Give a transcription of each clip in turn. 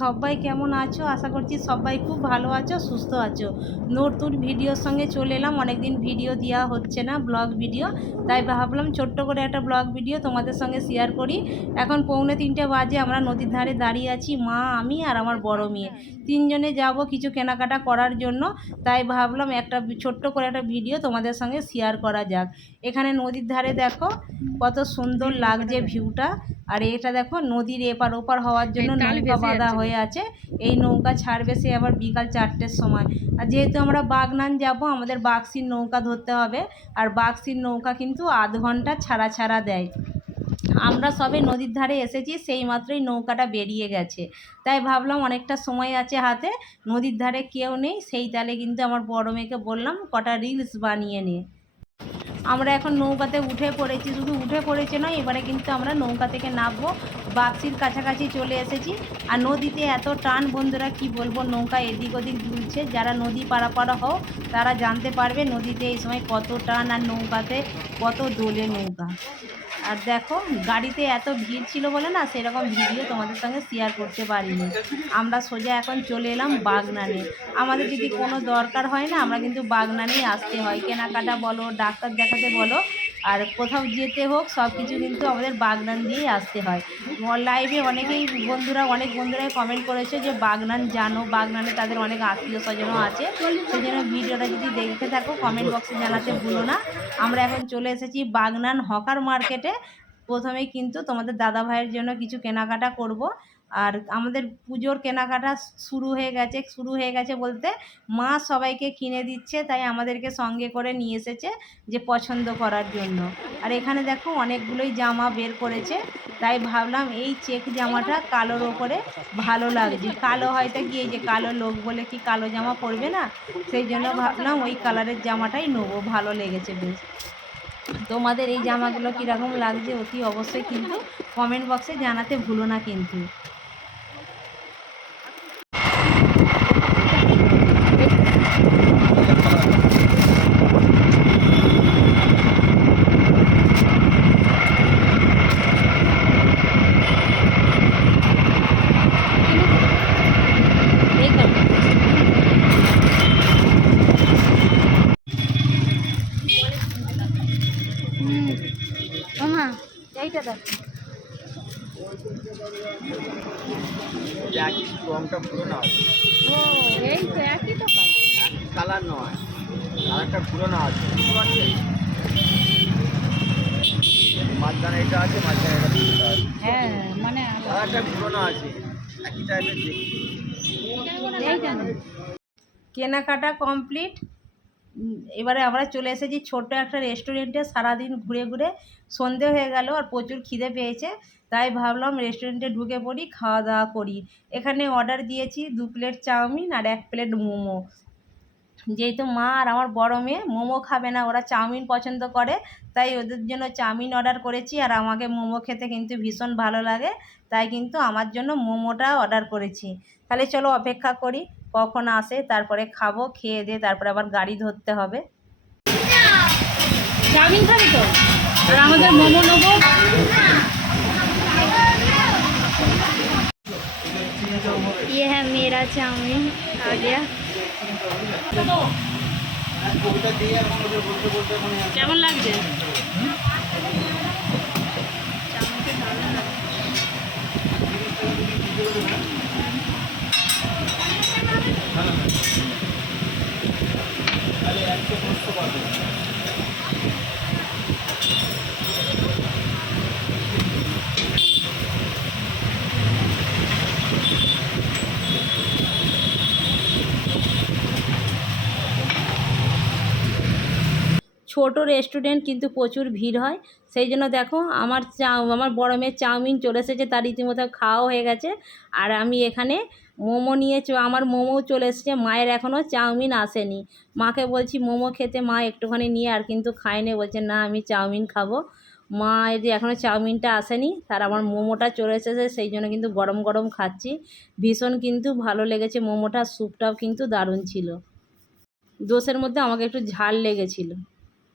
সবাই কেমন আছো আশা করছি সবাই খুব ভালো আছো সুস্থ আছো নতুন ভিডিওর সঙ্গে চলে এলাম অনেকদিন ভিডিও দেওয়া হচ্ছে না ব্লগ ভিডিও তাই ভাবলাম ছোট্ট করে একটা ব্লগ ভিডিও তোমাদের সঙ্গে শেয়ার করি এখন পৌনে তিনটে বাজে আমরা নদীর ধারে দাঁড়িয়ে আছি মা আমি আর আমার বড় মেয়ে তিনজনে যাব কিছু কেনাকাটা করার জন্য তাই ভাবলাম একটা ছোট্ট করে একটা ভিডিও তোমাদের সঙ্গে শেয়ার করা যাক এখানে নদীর ধারে দেখো কত সুন্দর লাগছে ভিউটা আর এটা দেখো নদীর এপার ওপার হওয়ার জন্য নৌকা বাঁধা হয়ে আছে এই নৌকা ছাড়বে সে আবার বিকাল চারটের সময় আর যেহেতু আমরা বাগনান যাব আমাদের বাক্সির নৌকা ধরতে হবে আর বাক্সির নৌকা কিন্তু আধ ঘন্টা ছাড়া ছাড়া দেয় আমরা সবে নদীর ধারে এসেছি সেই মাত্রই নৌকাটা বেরিয়ে গেছে তাই ভাবলাম অনেকটা সময় আছে হাতে নদীর ধারে কেউ নেই সেই তালে কিন্তু আমার বড় মেয়েকে বললাম কটা রিলস বানিয়ে নে আমরা এখন নৌকাতে উঠে পড়েছি শুধু উঠে পড়েছে নয় এবারে কিন্তু আমরা নৌকা থেকে নামবো বাক্সির কাছাকাছি চলে এসেছি আর নদীতে এত টান বন্ধুরা কি বলবো নৌকা এদিক ওদিক দুলছে যারা নদী পারাপার হও তারা জানতে পারবে নদীতে এই সময় কত টান আর নৌকাতে কত দোলে নৌকা আর দেখো গাড়িতে এত ভিড় ছিল বলে না সেরকম ভিডিও তোমাদের সঙ্গে শেয়ার করতে পারিনি আমরা সোজা এখন চলে এলাম বাগনানে আমাদের যদি কোনো দরকার হয় না আমরা কিন্তু বাগনানেই আসতে হয় কেনাকাটা বলো ডাক্তার দেখাতে বলো আর কোথাও যেতে হোক সব কিছু কিন্তু আমাদের বাগনান দিয়েই আসতে হয় লাইভে অনেকেই বন্ধুরা অনেক বন্ধুরাই কমেন্ট করেছে যে বাগনান জানো বাগনানে তাদের অনেক আত্মীয় স্বজনও আছে সেই জন্য ভিডিওটা যদি দেখতে থাকো কমেন্ট বক্সে জানাতে ভুলো না আমরা এখন চলে এসেছি বাগনান হকার মার্কেটে প্রথমে কিন্তু তোমাদের দাদা ভাইয়ের জন্য কিছু কেনাকাটা করব আর আমাদের পুজোর কেনাকাটা শুরু হয়ে গেছে শুরু হয়ে গেছে বলতে মা সবাইকে কিনে দিচ্ছে তাই আমাদেরকে সঙ্গে করে নিয়ে এসেছে যে পছন্দ করার জন্য আর এখানে দেখো অনেকগুলোই জামা বের করেছে তাই ভাবলাম এই চেক জামাটা কালোর ওপরে ভালো লাগছে কালো হয়তো কি এই যে কালো লোক বলে কি কালো জামা পরবে না সেই জন্য ভাবলাম ওই কালারের জামাটাই নেবো ভালো লেগেছে বেশ তোমাদের এই জামাগুলো কীরকম লাগছে অতি অবশ্যই কিন্তু কমেন্ট বক্সে জানাতে ভুলো না কিন্তু এইটা দেখো রংটা পুরোনো আছে ও এই তো একই তো কালার নয় কালারটা পুরোনো আছে বুঝতে মাঝখানে এটা আছে মাঝখানে এটা হ্যাঁ মানে কালারটা পুরোনো আছে একই টাইপের কেনাকাটা কমপ্লিট এবারে আমরা চলে এসেছি ছোট্ট একটা রেস্টুরেন্টে সারাদিন ঘুরে ঘুরে সন্ধে হয়ে গেল আর প্রচুর খিদে পেয়েছে তাই ভাবলাম রেস্টুরেন্টে ঢুকে পড়ি খাওয়া দাওয়া করি এখানে অর্ডার দিয়েছি দু প্লেট চাউমিন আর এক প্লেট মোমো যেহেতু মা আর আমার বড় মেয়ে মোমো খাবে না ওরা চাউমিন পছন্দ করে তাই ওদের জন্য চাউমিন অর্ডার করেছি আর আমাকে মোমো খেতে কিন্তু ভীষণ ভালো লাগে তাই কিন্তু আমার জন্য মোমোটা অর্ডার করেছি তাহলে চলো অপেক্ষা করি কখন আসে তারপরে খাবো খেয়ে দিয়ে তারপরে আবার গাড়ি ধরতে হবে চাউমিন খাবি তো আর আমাদের মোমো নেবো ये है मेरा चाउमीन आ गया কেমন লাগছে ছোটো রেস্টুরেন্ট কিন্তু প্রচুর ভিড় হয় সেই জন্য দেখো আমার চাউ আমার বড় মেয়ের চাউমিন চলে এসেছে তার রীতিমতো খাওয়াও হয়ে গেছে আর আমি এখানে মোমো নিয়ে আমার মোমোও চলে এসেছে মায়ের এখনও চাউমিন আসেনি মাকে বলছি মোমো খেতে মা একটুখানি নিয়ে আর কিন্তু খায়নি বলছে না আমি চাউমিন খাবো মা এই যে এখনও চাউমিনটা আসেনি তার আমার মোমোটা চলে এসেছে সেই জন্য কিন্তু গরম গরম খাচ্ছি ভীষণ কিন্তু ভালো লেগেছে মোমোটা স্যুপটাও কিন্তু দারুণ ছিল দোষের মধ্যে আমাকে একটু ঝাল লেগেছিলো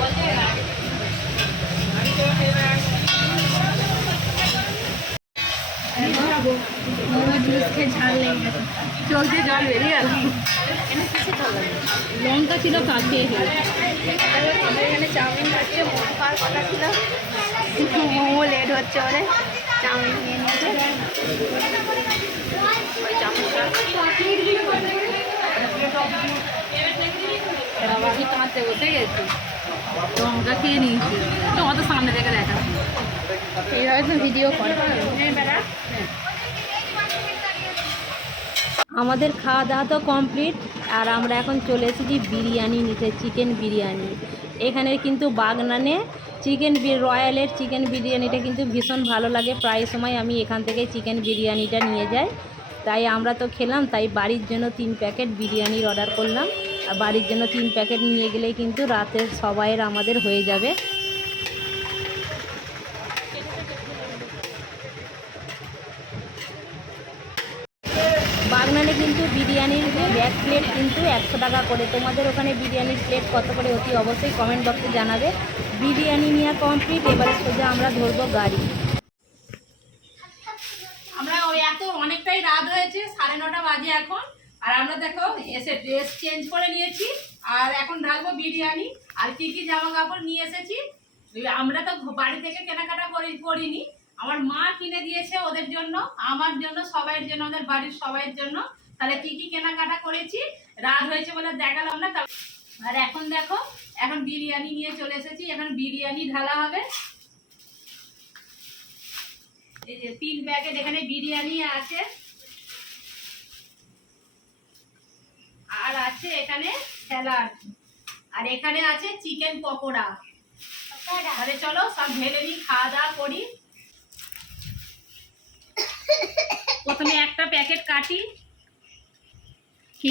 চলতে জল লঙ্কা ছিল কাটিয়ে আমাদের এখানে চাউমিন খাচ্ছে মোমো পাওয়ার কথা ছিল মোমো লেট হচ্ছে ওরে চাউমিন নিয়ে নিয়েছে উঠে বসে গেছি তো খেয়ে নিয়েছি তো অত সামনে দেখা এইভাবে তো ভিডিও আমাদের খাওয়া দাওয়া তো কমপ্লিট আর আমরা এখন চলে এসেছি বিরিয়ানি নিতে চিকেন বিরিয়ানি এখানের কিন্তু বাগনানে চিকেন রয়্যালের চিকেন বিরিয়ানিটা কিন্তু ভীষণ ভালো লাগে প্রায় সময় আমি এখান থেকে চিকেন বিরিয়ানিটা নিয়ে যাই তাই আমরা তো খেলাম তাই বাড়ির জন্য তিন প্যাকেট বিরিয়ানির অর্ডার করলাম বাড়ির জন্য তিন প্যাকেট নিয়ে গেলে কিন্তু রাতে সবাইয়ের আমাদের হয়ে যাবে বাগনানে কিন্তু বিরিয়ানির ব্যাক প্লেট কিন্তু একশো টাকা করে তোমাদের ওখানে বিরিয়ানির প্লেট কত করে অতি অবশ্যই কমেন্ট বক্সে জানাবে বিরিয়ানি নিয়ে কমপ্লিট এবারে সোজা আমরা ধরবো গাড়ি আমরা ওই এত অনেকটাই রাত হয়েছে সাড়ে নটা বাজে এখন আর আমরা দেখো এসে ড্রেস চেঞ্জ করে নিয়েছি আর এখন ঢালবো বিরিয়ানি আর কি কি জামা কাপড় নিয়ে এসেছি আমরা তো বাড়ি থেকে কেনাকাটা করি করিনি আমার মা কিনে দিয়েছে ওদের জন্য আমার জন্য সবাইয়ের জন্য ওদের বাড়ির সবাইয়ের জন্য তাহলে কি কি কেনাকাটা করেছি রাত হয়েছে বলে দেখালাম না আর এখন দেখো এখন বিরিয়ানি নিয়ে চলে এসেছি এখন বিরিয়ানি ঢালা হবে এই যে তিন প্যাকেট এখানে বিরিয়ানি আছে আর আছে এখানে স্যালাড আর এখানে আছে চিকেন পকোড়া তাহলে চলো সব ঢেলে নিই খাওয়া দাওয়া করি প্রথমে একটা প্যাকেট কাটি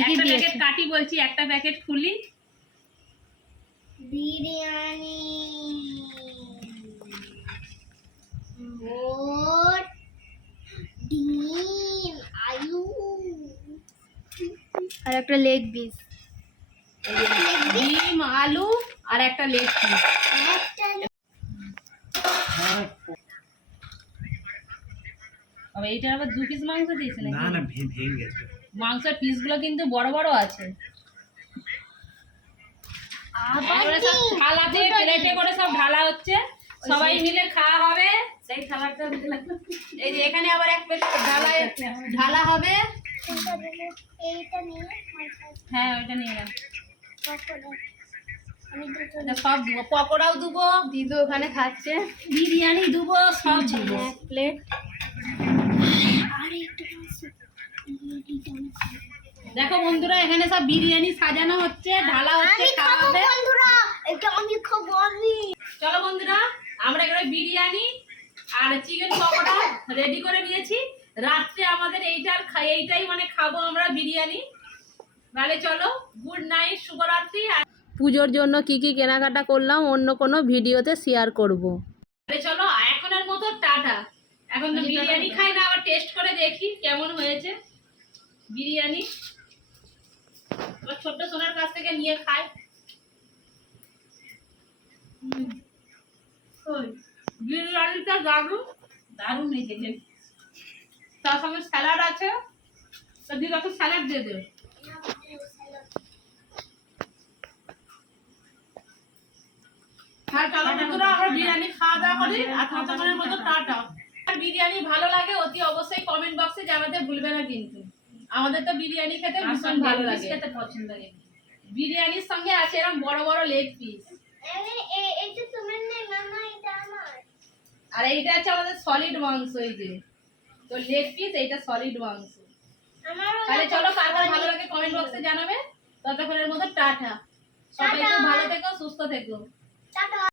একটা প্যাকেট কাটি বলছি একটা প্যাকেট খুলি বিরিয়ানি ডিম আলু আর একটা লেগ পিস ডিম আলু আর একটা লেগ পিস এইটা আবার দু পিস মাংস দিয়েছে না না ভেঙে গেছে মাংসের পিসগুলো কিন্তু বড় বড় আছে আবার সব থালাতে প্লেটে করে সব ঢালা হচ্ছে সবাই মিলে খাওয়া হবে সেই থালাটা এই যে এখানে আবার এক প্লেট ঢালা ঢালা হবে হ্যাঁ ওইটা নিয়ে সব দেবো পকোড়াও দেবো ওখানে খাচ্ছে বিরিয়ানি দেবো সব প্লেট দেখো বন্ধুরা এখানে সব বিরিয়ানি সাজানো হচ্ছে ঢালা হচ্ছে চলো বন্ধুরা আমরা এখানে বিরিয়ানি আর চিকেন পকোড়া রেডি করে নিয়েছি রাত্রে আমাদের এইটার এইটাই মানে খাবো আমরা বিরিয়ানি তাহলে চলো গুড নাইট শুভরাত্রি আর পুজোর জন্য কি কি কেনাকাটা করলাম অন্য কোনো ভিডিওতে শেয়ার করব তাহলে চলো এখনের মতো টাটা এখন তো বিরিয়ানি খাই না আবার টেস্ট করে দেখি কেমন হয়েছে বিরিয়ানি ছোট্ট সোনার কাছ থেকে নিয়ে খাই বিরিয়ানিটা দারুণ দারুণ হয়েছে তার সঙ্গে স্যালাড আছে তো দিদি তোকে স্যালাড দিয়ে দেবে আর কমেন্ট বক্সে জানাতে ভুলবে না কিন্তু আমাদের তো বিরিয়ানি খেতে বিরিয়ানির সঙ্গে আছে এরকম বড় বড় লেগ পিস আর এইটা হচ্ছে আমাদের সলিড মাংস এই যে তো লেগ পিস এইটা সলিড মাংস তাহলে চলো কার কার ভালো লাগে কমেন্ট বক্সে জানাবে ততক্ষণের মধ্যে টাটা সবাই ভালো থেকো সুস্থ থেকো টাটা